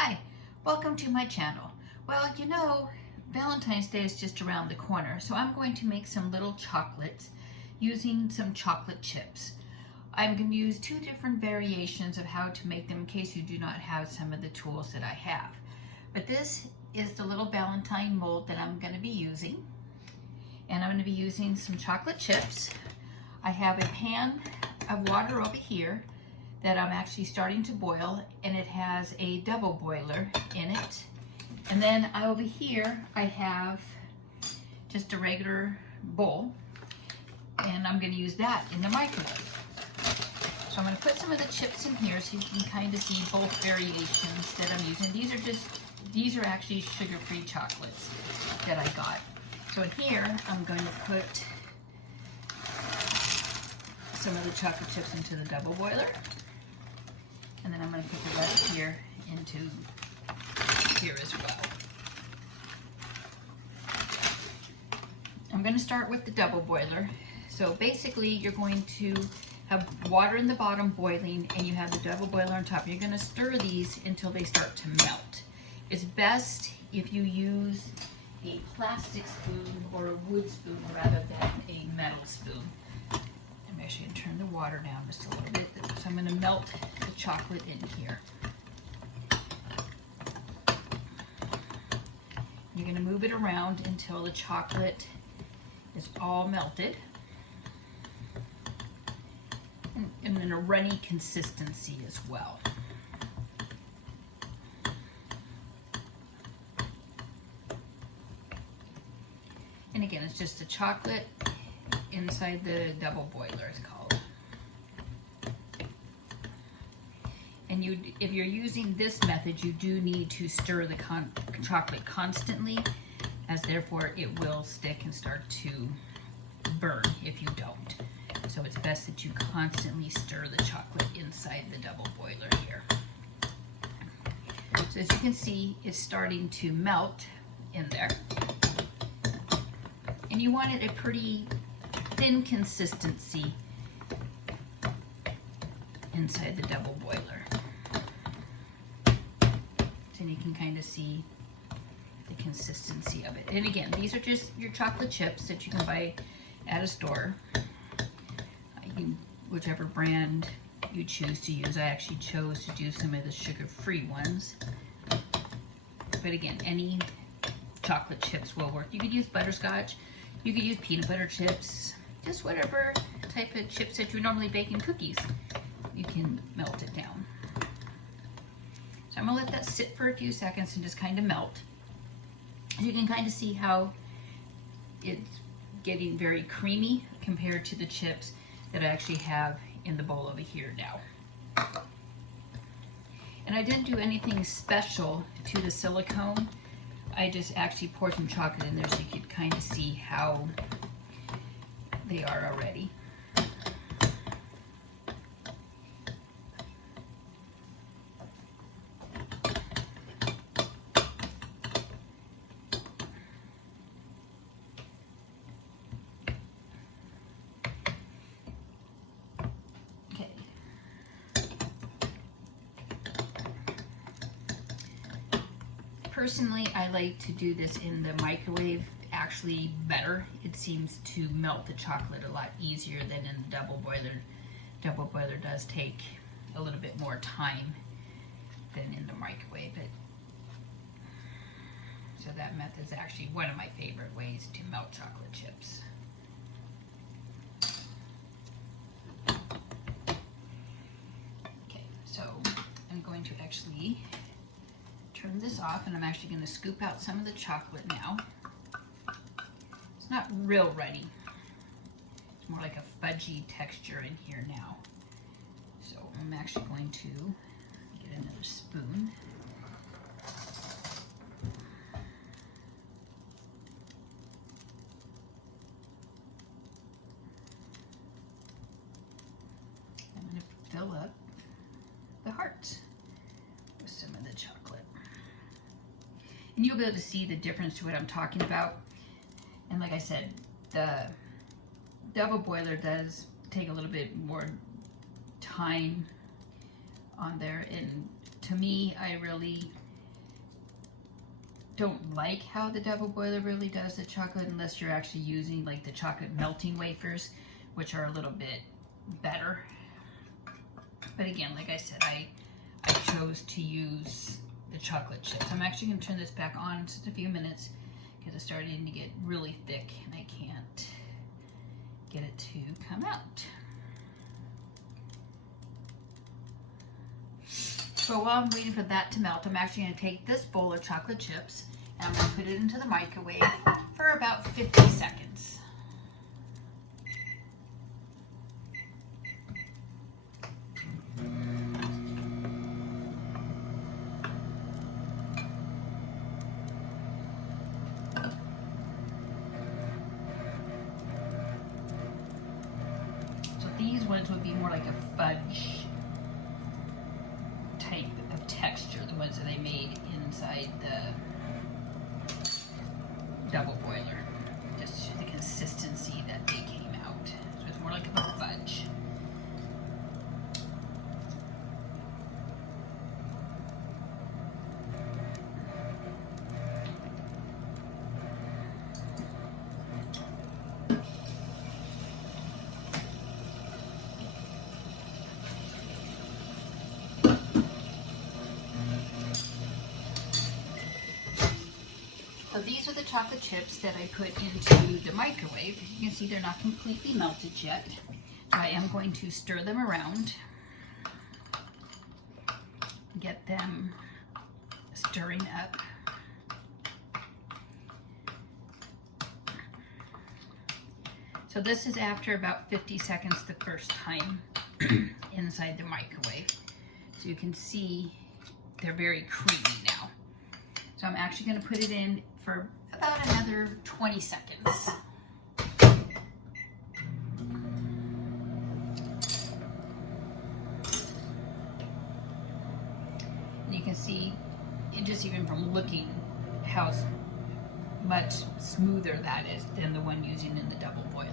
Hi, welcome to my channel. Well, you know, Valentine's Day is just around the corner, so I'm going to make some little chocolates using some chocolate chips. I'm going to use two different variations of how to make them in case you do not have some of the tools that I have. But this is the little Valentine mold that I'm going to be using. And I'm going to be using some chocolate chips. I have a pan of water over here that I'm actually starting to boil, and it has a double boiler in it. And then over here I have just a regular bowl, and I'm going to use that in the microwave. So I'm going to put some of the chips in here so you can kind of see both variations that I'm using. These are actually sugar-free chocolates that I got. So here I'm going to put some of the chocolate chips into the double boiler. And then I'm going to put the rest here into here as well. I'm going to start with the double boiler. So basically you're going to have water in the bottom boiling, and you have the double boiler on top. You're going to stir these until they start to melt. It's best if you use a plastic spoon or a wood spoon rather than a metal spoon. I'm actually going to turn the water down just a little bit. So I'm going to melt the chocolate in here. You're going to move it around until the chocolate is all melted and in a runny consistency as well. And again, it's just the chocolate inside the double boiler, it's called. And if you're using this method, you do need to stir the chocolate constantly, as therefore it will stick and start to burn if you don't. So it's best that you constantly stir the chocolate inside the double boiler here. So as you can see, it's starting to melt in there. And you want it a pretty thin consistency inside the double boiler. So you can kind of see the consistency of it. And again, these are just your chocolate chips that you can buy at a store. Whichever brand you choose to use. I actually chose to do some of the sugar-free ones. But again, any chocolate chips will work. You could use butterscotch. You could use peanut butter chips, just whatever type of chips that you normally bake in cookies. You can melt it down. So I'm gonna let that sit for a few seconds and just kind of melt. You can kind of see how it's getting very creamy compared to the chips that I actually have in the bowl over here now. And I didn't do anything special to the silicone. I just actually poured some chocolate in there so you could kind of see how they are already. Okay. Personally, I like to do this in the microwave actually better. It seems to melt the chocolate a lot easier than in the double boiler. Double boiler does take a little bit more time than in the microwave. So that method is actually one of my favorite ways to melt chocolate chips. Okay, so I'm going to actually turn this off, and I'm actually going to scoop out some of the chocolate now. It's not real runny. It's more like a fudgy texture in here now. So I'm actually going to get another spoon. I'm going to fill up the hearts with some of the chocolate. And you'll be able to see the difference to what I'm talking about. And like I said, the double boiler does take a little bit more time on there, and to me, I really don't like how the double boiler really does the chocolate unless you're actually using like the chocolate melting wafers, which are a little bit better. But again, like I said, I chose to use the chocolate chips. I'm actually going to turn this back on in just a few minutes because it's starting to get really thick and I can't get it to come out. So while I'm waiting for that to melt, I'm actually going to take this bowl of chocolate chips and I'm going to put it into the microwave for about 50 seconds. So these ones would be more like a fudge type of texture, the ones that I made inside the double boiler, just the consistency that they came out. So it's more like a fudge. So these are the chocolate chips that I put into the microwave. You can see they're not completely melted yet. So I am going to stir them around, get them stirring up. So this is after about 50 seconds the first time inside the microwave. So you can see they're very creamy now. So I'm actually going to put it in for about another 20 seconds. And you can see, just even from looking, how much smoother that is than the one using in the double boiler.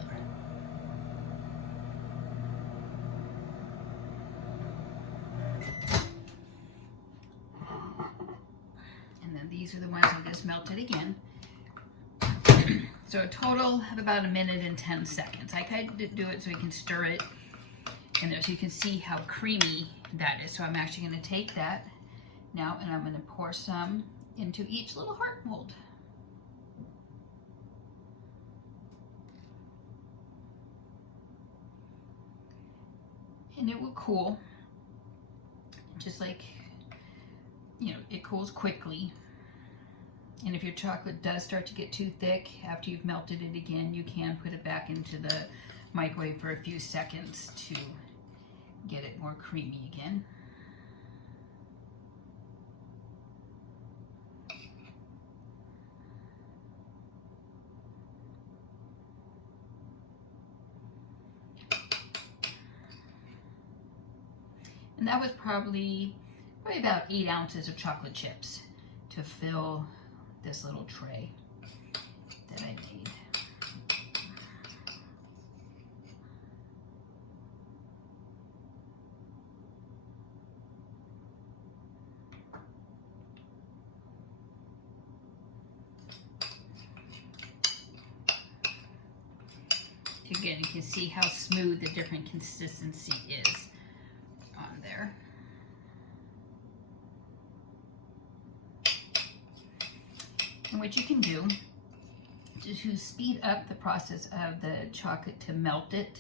These are the ones I just melted again. So a total of about 1 minute and 10 seconds. I kind of do it so we can stir it in there so you can see how creamy that is. So I'm actually going to take that now and I'm going to pour some into each little heart mold. And it will cool, just like, you know, it cools quickly. And if your chocolate does start to get too thick after you've melted it again, you can put it back into the microwave for a few seconds to get it more creamy again. And that was probably about 8 ounces of chocolate chips to fill this little tray that I made. Again, you can see how smooth the different consistency is on there. And what you can do to speed up the process of the chocolate to melt it,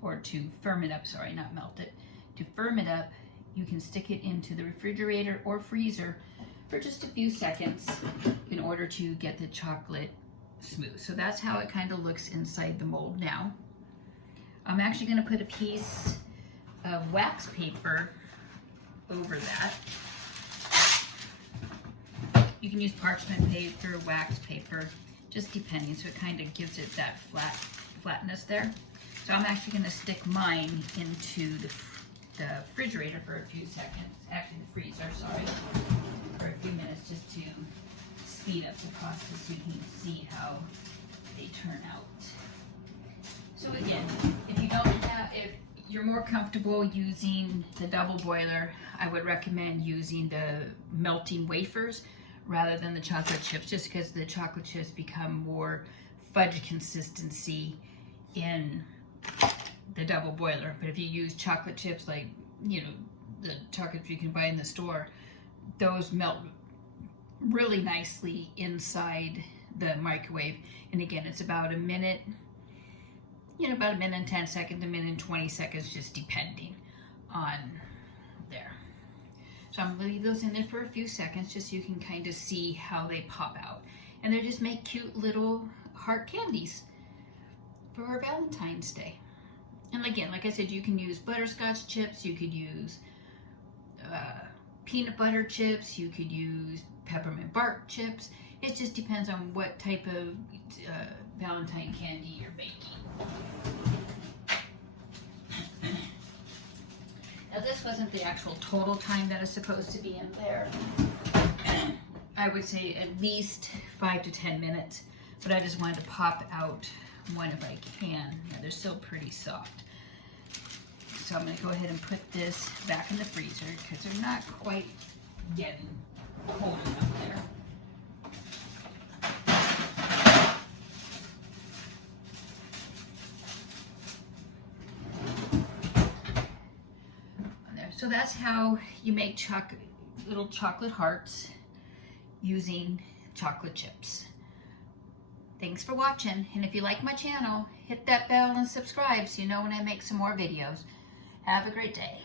or to firm it up, sorry, not melt it, to firm it up, you can stick it into the refrigerator or freezer for just a few seconds in order to get the chocolate smooth. So that's how it kind of looks inside the mold now. I'm actually going to put a piece of wax paper over that. You can use parchment paper, wax paper, just depending, so it kind of gives it that flatness there. So I'm actually going to stick mine into the refrigerator for a few seconds, actually the freezer, sorry, for a few minutes, just to speed up the process so you can see how they turn out. So again, if you're more comfortable using the double boiler, I would recommend using the melting wafers rather than the chocolate chips, just because the chocolate chips become more fudge consistency in the double boiler. But if you use chocolate chips like, you know, the chocolates you can buy in the store, those melt really nicely inside the microwave. And again, it's about a minute, you know, about a minute and 10 seconds, a minute and 20 seconds, just depending on there. So I'm gonna leave those in there for a few seconds just so you can kind of see how they pop out. And they just make cute little heart candies for our Valentine's Day. And again, like I said, you can use butterscotch chips, you could use peanut butter chips, you could use peppermint bark chips. It just depends on what type of Valentine candy you're baking. Now this wasn't the actual total time that is supposed to be in there. I would say at least 5 to 10 minutes, but I just wanted to pop out one if I can. Yeah, they're still pretty soft. So I'm going to go ahead and put this back in the freezer because they're not quite getting cold enough there. So that's how you make little chocolate hearts using chocolate chips. Thanks for watching, and if you like my channel, hit that bell and subscribe so you know when I make some more videos. Have a great day.